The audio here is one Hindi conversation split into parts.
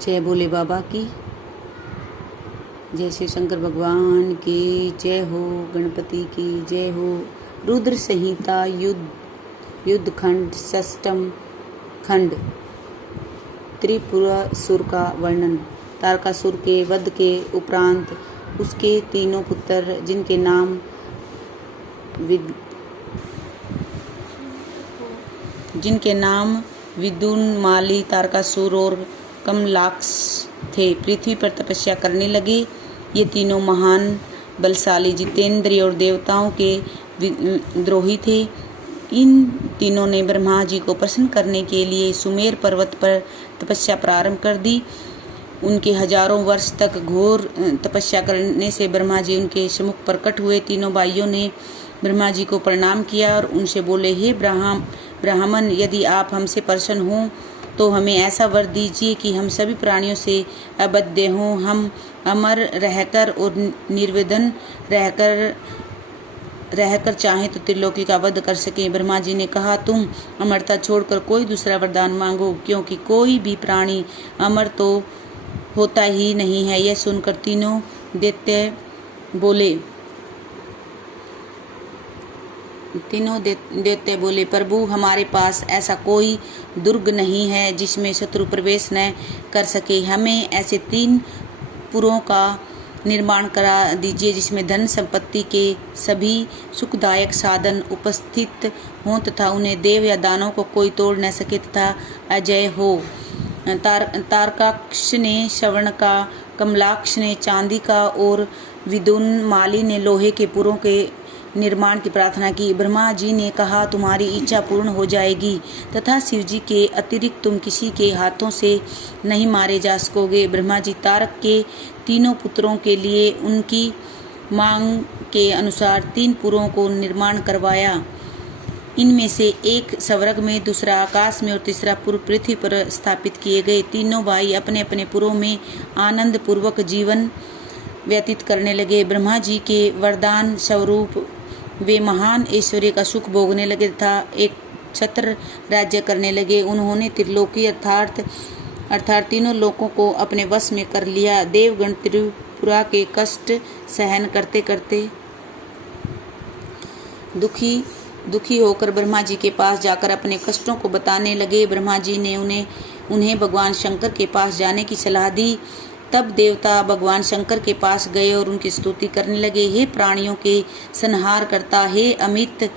जय भोले बाबा की जय, शिव शंकर भगवान की जय हो, गणपति की जय हो। रुद्र संहिता युद्ध खंड षष्ठम खंड। त्रिपुरासुर का वर्णन। तारकासुर के वध के उपरांत उसके तीनों पुत्र जिनके नाम विदुनमाली, तारकासुर और कमलाक्ष थे, पृथ्वी पर तपस्या करने लगे। ये तीनों महान, बलशाली, जितेंद्रिय और देवताओं के द्रोही थे। इन तीनों ने ब्रह्मा जी को प्रसन्न करने के लिए सुमेर पर्वत पर तपस्या प्रारंभ कर दी। उनके हजारों वर्ष तक घोर तपस्या करने से ब्रह्मा जी उनके सम्मुख प्रकट हुए। तीनों भाइयों ने ब्रह्मा जी को प्रणाम किया और उनसे बोले, हे ब्राह्मण, यदि आप हमसे प्रसन्न हों तो हमें ऐसा वर दीजिए कि हम सभी प्राणियों से अबद्ध हों, हम अमर रहकर और निर्विघ्न रहकर चाहे तो त्रिलोकी का वध कर सकें। ब्रह्मा जी ने कहा, तुम अमरता छोड़कर कोई दूसरा वरदान मांगो, क्योंकि कोई भी प्राणी अमर तो होता ही नहीं है। यह सुनकर तीनों दैत्य बोले, प्रभु, हमारे पास ऐसा कोई दुर्ग नहीं है जिसमें शत्रु प्रवेश न कर सके। हमें ऐसे 3 पुरों का निर्माण करा दीजिए जिसमें धन संपत्ति के सभी सुखदायक साधन उपस्थित हों तथा उन्हें देव या दानों को कोई तोड़ न सके तथा अजय हो। तारकाक्ष ने स्वर्ण का, कमलाक्ष ने चांदी का और विदुनमाली ने लोहे के पुरों के निर्माण की प्रार्थना की। ब्रह्मा जी ने कहा, तुम्हारी इच्छा पूर्ण हो जाएगी तथा शिव जी के अतिरिक्त तुम किसी के हाथों से नहीं मारे जा सकोगे। ब्रह्मा जी तारक के तीनों पुत्रों के लिए उनकी मांग के अनुसार 3 पुरों को निर्माण करवाया। इनमें से एक स्वर्ग में, दूसरा आकाश में और तीसरा पुर पृथ्वी पर स्थापित किए गए। तीनों भाई अपने अपने पुरों में आनंद पूर्वक जीवन व्यतीत करने लगे। ब्रह्मा जी के वरदान स्वरूप वे महान ऐश्वर्य का सुख भोगने लगे तथा एक छत्र राज्य करने लगे। उन्होंने त्रिलोकी अर्थात तीनों लोकों को अपने वश में कर लिया। देवगण त्रिपुरा के कष्ट सहन करते करते दुखी होकर ब्रह्मा जी के पास जाकर अपने कष्टों को बताने लगे। ब्रह्मा जी ने उन्हें भगवान शंकर के पास जाने की सलाह दी। तब देवता भगवान शंकर के पास गए और उनकी स्तुति करने लगे। हे प्राणियों के संहार करता, हे अमित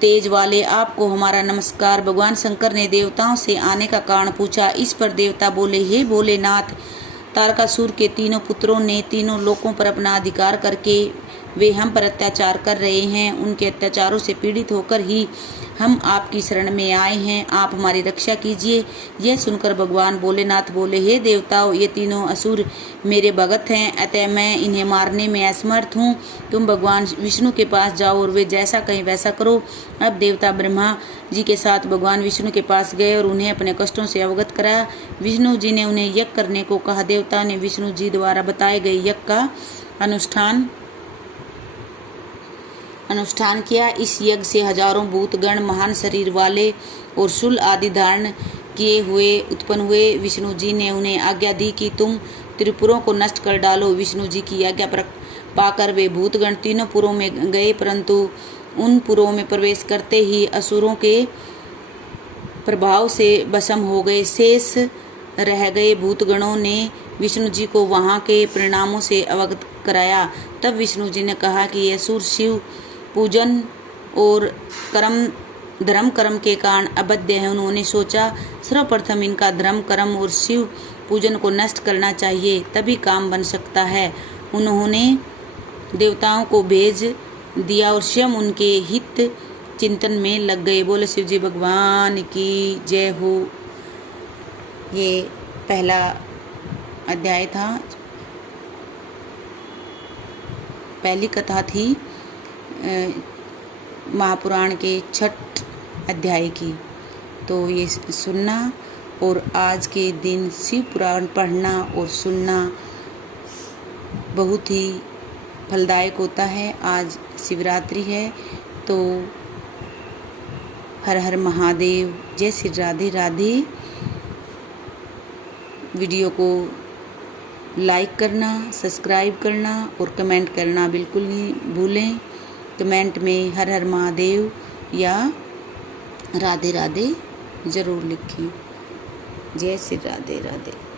तेज वाले, आपको हमारा नमस्कार। भगवान शंकर ने देवताओं से आने का कारण पूछा। इस पर देवता बोले, हे भोलेनाथ, तारकासुर के तीनों पुत्रों ने तीनों लोकों पर अपना अधिकार करके वे हम पर अत्याचार कर रहे हैं। उनके अत्याचारों से पीड़ित होकर ही हम आपकी शरण में आए हैं, आप हमारी रक्षा कीजिए। यह सुनकर भगवान भोलेनाथ बोले, हे देवताओं, ये तीनों असुर मेरे भगत हैं, अतः मैं इन्हें मारने में असमर्थ हूँ। तुम भगवान विष्णु के पास जाओ और वे जैसा कहें वैसा करो। अब देवता ब्रह्मा जी के साथ भगवान विष्णु के पास गए और उन्हें अपने कष्टों से अवगत कराया। विष्णु जी ने उन्हें यज्ञ करने को कहा। देवता ने विष्णु जी द्वारा बताए गए यज्ञ का अनुष्ठान किया। इस यज्ञ से हजारों भूतगण, महान शरीर वाले और शूल आदि धारण किए हुए उत्पन्न हुए। विष्णु जी ने उन्हें आज्ञा दी कि तुम त्रिपुरों को नष्ट कर डालो। विष्णु जी की आज्ञा पाकर वे भूतगण तीनों पुरों में गए, परंतु उन पुरों में प्रवेश करते ही असुरों के प्रभाव से भस्म हो गए। शेष रह गए भूतगणों ने विष्णु जी को वहां के परिणामों से अवगत कराया। तब विष्णु जी ने कहा कि ये असुर शिव पूजन और धर्म कर्म के कारण अबद्ध है। उन्होंने सोचा, सर्वप्रथम इनका धर्म कर्म और शिव पूजन को नष्ट करना चाहिए, तभी काम बन सकता है। उन्होंने देवताओं को भेज दिया और स्वयं उनके हित चिंतन में लग गए। बोले शिव जी भगवान की जय हो। ये पहला अध्याय था, पहली कथा थी महापुराण के 6 अध्याय की। तो ये सुनना और आज के दिन शिव पुराण पढ़ना और सुनना बहुत ही फलदायक होता है। आज शिवरात्रि है, तो हर हर महादेव, जय श्री राधे राधे। वीडियो को लाइक करना, सब्सक्राइब करना और कमेंट करना बिल्कुल नहीं भूलें। कमेंट में हर हर महादेव या राधे राधे ज़रूर लिखें। जय श्री राधे राधे।